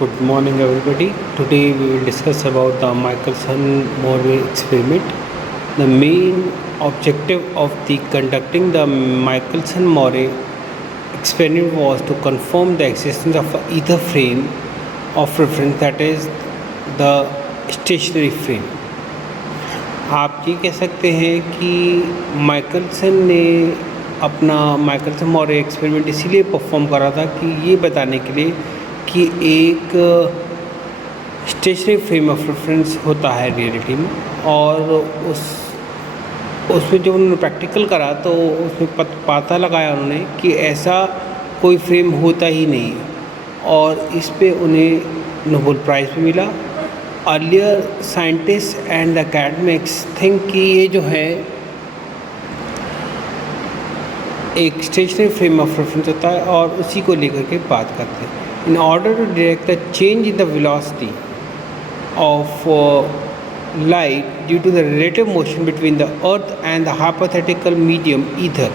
Good morning, everybody. Today we will discuss about the Michelson-Morley experiment. The main objective of the conducting the Michelson-Morley experiment was to confirm the existence of either frame of reference, that is the stationary frame. आप ये कह सकते हैं कि Michelson ने अपना माइकलसन-मोरे experiment इसीलिए perform करा था कि ये बताने के लिए कि एक स्टेशनरी फ्रेम ऑफ रेफरेंस होता है रियलिटी में, और उसमें जब उन्होंने प्रैक्टिकल करा तो उसमें पता लगाया उन्होंने कि ऐसा कोई फ्रेम होता ही नहीं, और इस पे उन्हें नोबेल प्राइज़ भी मिला। Earlier scientist and academics think कि ये जो है एक स्टेशनरी फ्रेम ऑफ रेफरेंस होता है और उसी को लेकर के बात करते हैं। In order to detect the change in the velocity of light due to the relative motion between the earth and the hypothetical medium ether,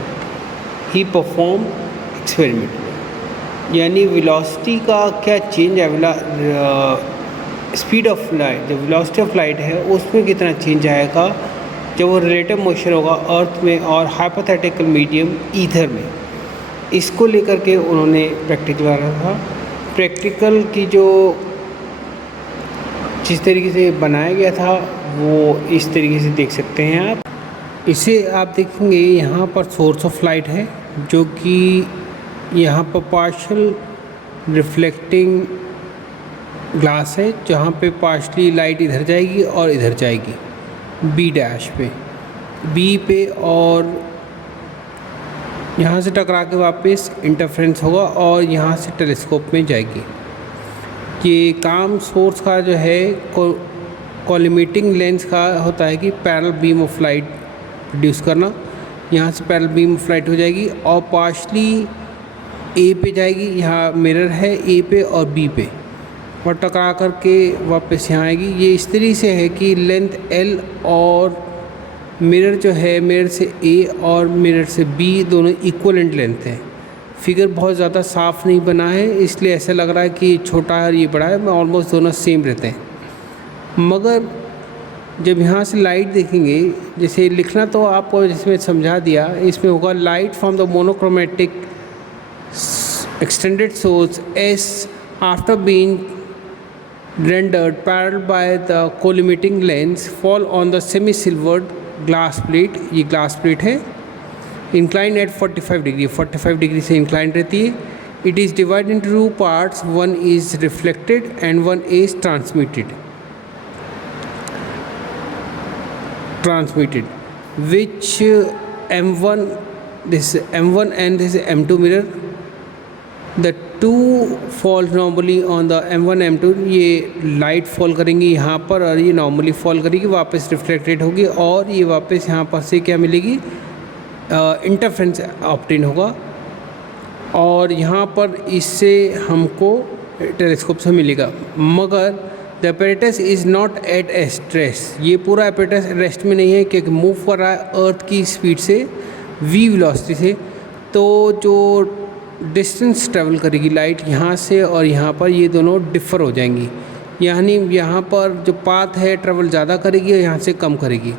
he performed experiment. यानी velocity का क्या change है, speed of light, जो velocity of light है उसमें कितना change आएगा जब वो relative motion होगा अर्थ में और hypothetical medium ether में। इसको लेकर के उन्होंने प्रैक्टिकल करा था। प्रैक्टिकल की जो जिस तरीके से बनाया गया था वो इस तरीके से देख सकते हैं आप। इसे आप देखेंगे यहाँ पर सोर्स ऑफ लाइट है जो कि यहाँ पर पार्शियल रिफ्लेक्टिंग ग्लास है, जहाँ पे पार्शली लाइट इधर जाएगी और इधर जाएगी बी डैश पे, बी पे, और यहाँ से टकरा के वापस इंटरफ्रेंस होगा और यहाँ से टेलीस्कोप में जाएगी। ये काम सोर्स का जो है कॉलिमेटिंग लेंस का होता है कि parallel beam of light produce करना। यहाँ से पैरेलल बीम ऑफ लाइट हो जाएगी और पार्शली ए पे जाएगी, यहाँ मिरर है ए पे और बी पे, और टकरा करके वापस यहाँ आएगी। ये इस तरीके से है कि लेंथ एल और मिरर जो है, मिरर से ए और मिरर से बी दोनों इक्वलेंट लेंथ है। फिगर बहुत ज़्यादा साफ़ नहीं बना है इसलिए ऐसा लग रहा है कि छोटा है और ये बड़ा है, ऑलमोस्ट दोनों सेम रहते हैं। मगर जब यहाँ से लाइट देखेंगे, जैसे लिखना तो आपको जिसमें समझा दिया, इसमें होगा light from the monochromatic extended source S after being rendered parallel by the collimating lens fall on the semi-silvered glass plate। ये ग्लास प्लेट है, inclined at 45 डिग्री, 45 डिग्री से inclined रहती है। It is divided into two parts, one is reflected and one is transmitted, which M1, this is M1 and this is M2 mirror। The two fall normally on the M1 M2। ये light fall करेंगी यहाँ पर और ये normally fall करेगी, वापस reflected होगी और ये वापस यहाँ पर से क्या मिलेगी, इंटरफ्रेंस ऑब्टेन होगा, और यहाँ पर इससे हमको टेलीस्कोप से मिलेगा। मगर the apparatus is not at rest. ये पूरा apparatus रेस्ट में नहीं है क्योंकि मूव कर रहा है अर्थ की स्पीड से v वेलोसिटी से। तो जो डिस्टेंस ट्रैवल करेगी लाइट यहाँ से और यहाँ पर, ये दोनों डिफ़र हो जाएंगी, यानी यहाँ पर जो पाथ है ट्रैवल ज़्यादा करेगी और यहाँ से कम करेगी।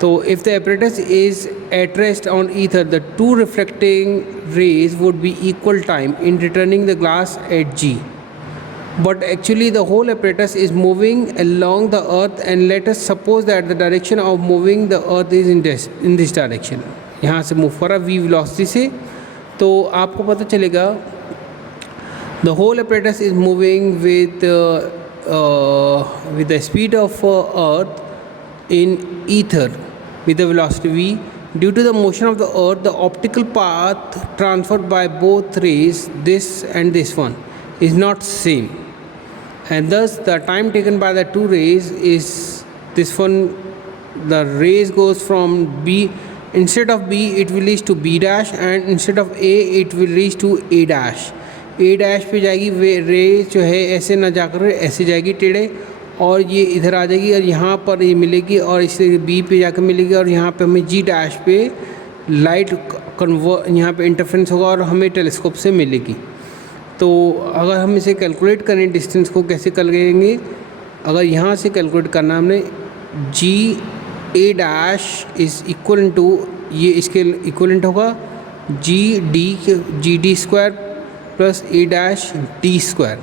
तो if the apparatus is at rest on ether, the two reflecting rays would be equal time in returning the glass at g, but actually the whole apparatus is moving along the earth, and let us suppose that the direction of moving the earth is in this direction। यहाँ से move करा v velocity से, तो आपको पता चलेगा the whole apparatus is moving with the speed of earth in ether with the velocity v। Due to the motion of the earth, the optical path transferred by both rays, this and this one, is not same, and thus the time taken by the two rays is this one। The rays goes from b, instead of b it will reach to b dash, and instead of a it will reach to a dash। a dash पे जाएगी रे जो है, ऐसे ना जाकर ऐसे जाएगी टेढ़े, और ये इधर आ जाएगी और यहाँ पर ये मिलेगी, और इससे b पे जाकर मिलेगी, और यहाँ पे हमें g डैश पे लाइट यहाँ पे इंटरफ्रेंस होगा और हमें टेलीस्कोप से मिलेगी। तो अगर हम इसे कैलकुलेट करें डिस्टेंस को कैसे करेंगे, अगर यहाँ से कैलकुलेट करना हमने G A dash is equal to, ये इसके इक्वलेंट होगा G D square plus A dash D square,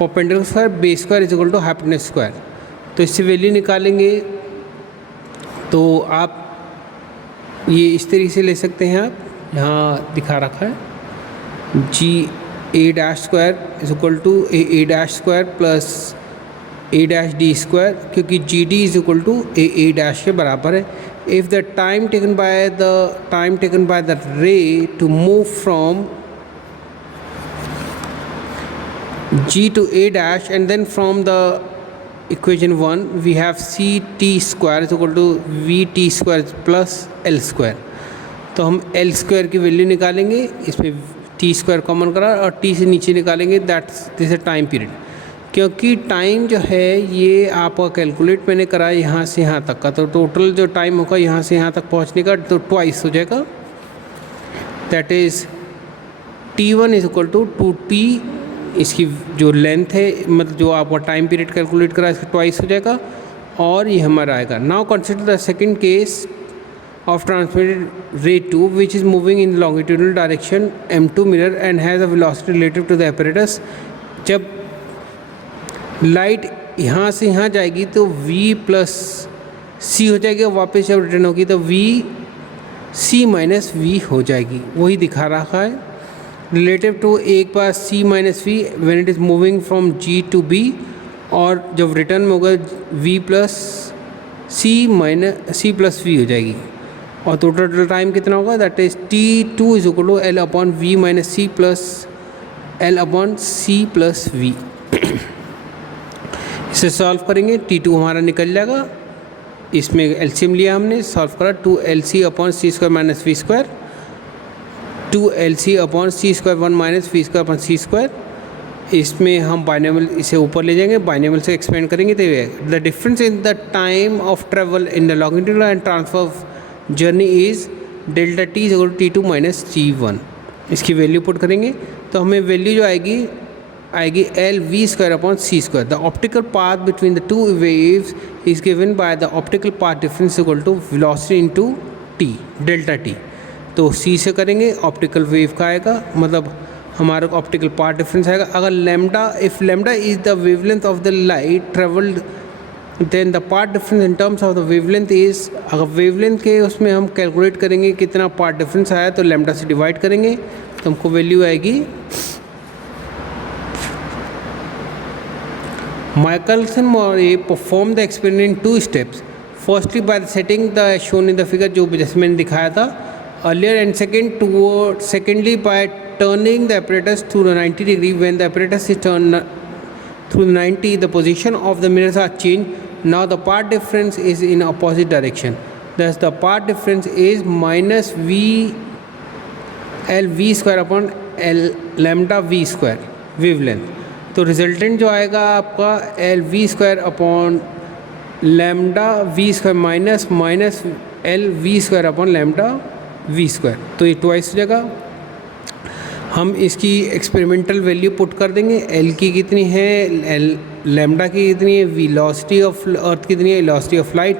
perpendicular square base square is equal to hypotenuse square. तो इससे वैल्यू निकालेंगे तो आप ये इस तरीके से ले सकते हैं, आप यहाँ दिखा रखा है G A dash square is equal to A dash square plus A dash D square, क्योंकि G D is equal to A dash के बराबर है। If the time taken by the ray to move from g to a dash and then from the equation 1 we have ct square is equal to vt square plus l square। तो हम l square की value निकालेंगे, इसमें t square common करा और t से नीचे निकालेंगे, दैट्स दिस है टाइम पीरियड। क्योंकि टाइम जो है ये आपका कैलकुलेट मैंने करा यहाँ से यहाँ तक का, तो टोटल जो टाइम होगा यहाँ से यहाँ तक पहुँचने का तो ट्वाइस हो जाएगा, that is t1 is equal to 2t, इसकी जो लेंथ है मतलब जो आपका टाइम पीरियड कैलकुलेट करा इसका ट्वाइस हो जाएगा और ये हमारा आएगा। Now consider the second case of transmitted ray 2 which is moving in longitudinal direction m2 mirror and has a velocity relative to the apparatus. जब लाइट यहाँ से यहाँ जाएगी तो v प्लस सी हो जाएगी और वापस जब रिटर्न होगी तो v c माइनस वी हो जाएगी, वही दिखा रखा है रिलेटिव टू एक बार c minus V when it is moving from g to b, और जब रिटर्न में होगा v plus C plus V हो जाएगी और टोटल टाइम कितना होगा, that is t2 is equal to l upon V minus C plus l upon C plus V. इसे सॉल्व करेंगे t2 हमारा निकल जाएगा, इसमें एलसीएम लिया हमने, सॉल्व करा 2lc upon C square minus V square, 2lc upon C square 1 minus V square upon C square. इसमें हम बाइनोमियल इसे ऊपर ले जाएंगे, बाइनोमियल से एक्सपेंड करेंगे तो ये the difference in the time of travel in the longitudinal and transfer journey is delta T is equal to T two minus T one. इसकी वैल्यू पुट करेंगे तो हमें वैल्यू जो आएगी L V square upon C square. The optical path between the two waves is given by the optical path difference equal to velocity into T delta T. तो C से करेंगे optical wave का आएगा, मतलब हमारा optical path difference आएगा। अगर lambda, if lambda is the wavelength of the light travelled then the path difference in terms of the wavelength is, अगर वेवलेंथ के उसमें हम कैलकुलेट करेंगे कितना पाथ डिफरेंस आया तो लैम्डा से डिवाइड करेंगे तो हमको वैल्यू आएगी Michelson-Morley performed the experiment in 2 steps. Firstly, by setting the shown in the figure जो जैसे मैंने दिखाया था earlier, and secondly by turning the apparatus through the 90 degree. When the apparatus is turned through 90, the position of the mirrors are changed. Now the path difference is in opposite direction. Thus the path difference is minus v l v square upon l lambda v square wavelength. तो resultant जो आएगा आपका L V square upon lambda V square minus L V square upon lambda V square, तो ये twice हो जाएगा। हम इसकी एक्सपेरिमेंटल वैल्यू पुट कर देंगे, एल की कितनी है, एल लैम्डा की कितनी है, वेलोसिटी ऑफ अर्थ कितनी है, वेलोसिटी ऑफ लाइट,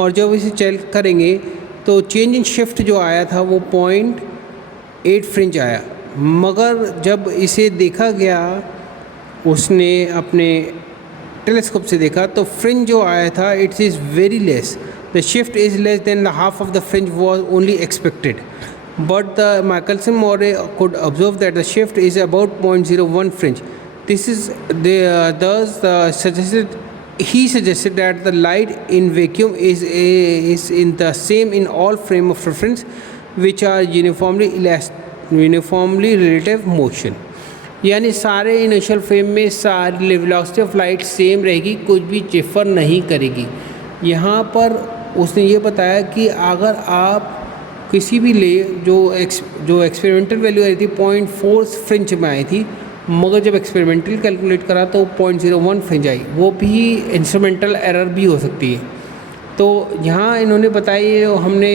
और जब इसे चेक करेंगे तो चेंज इन शिफ्ट जो आया था वो 0.8 फ्रिंज आया, मगर जब इसे देखा गया उसने अपने टेलीस्कोप से देखा तो फ्रिंज जो आया था it is very less, the shift is less than the half of the fringe was only expected, but the Michelson-Morley could observe that the shift is about 0.01 fringe. This is he suggested that the light in vacuum is in the same in all frame of reference which are uniformly relative motion, यानी सारे initial frame में सारी velocity of light same रहेगी, कुछ भी differ नहीं करेगी। यहाँ पर उसने ये बताया कि अगर आप किसी भी ले जो एक्सपेरिमेंटल वैल्यू आई थी 0.4 फ्रिंज में आई थी, मगर जब एक्सपेरिमेंटल कैलकुलेट करा तो 0.01 फ्रिंज आई, वो भी इंस्ट्रूमेंटल एरर भी हो सकती है। तो यहाँ इन्होंने बताया हमने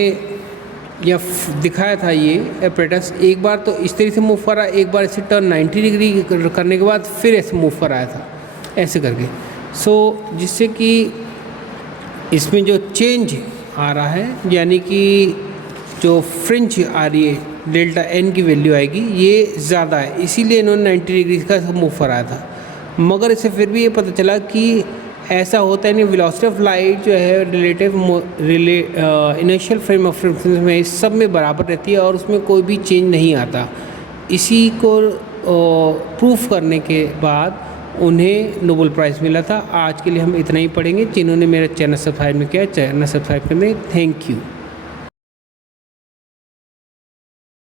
या दिखाया था ये एपरेटस, एक बार तो इस तरीके से मूव कर रहा है, एक बार इसे टर्न 90 डिग्री करने के बाद फिर ऐसे मूव कर आया था ऐसे करके। जिससे कि इसमें जो चेंज आ रहा है, यानी कि जो फ्रिंज आ रही है डेल्टा एन की वैल्यू आएगी ये ज़्यादा है, इसीलिए इन्होंने 90 डिग्री का मूव कराया था। मगर इससे फिर भी ये पता चला कि ऐसा होता है नहीं, वेलोसिटी ऑफ लाइट जो है relative initial frame of reference में इस सब में बराबर रहती है और उसमें कोई भी चेंज नहीं आता। इसी को प्रूफ करने के बाद उन्हें नोबेल प्राइज़ मिला था। आज के लिए हम इतना ही पढ़ेंगे। जिन्होंने मेरा चैनल सब्सक्राइब नहीं किया, चैनल सब्सक्राइब करने। Thank you.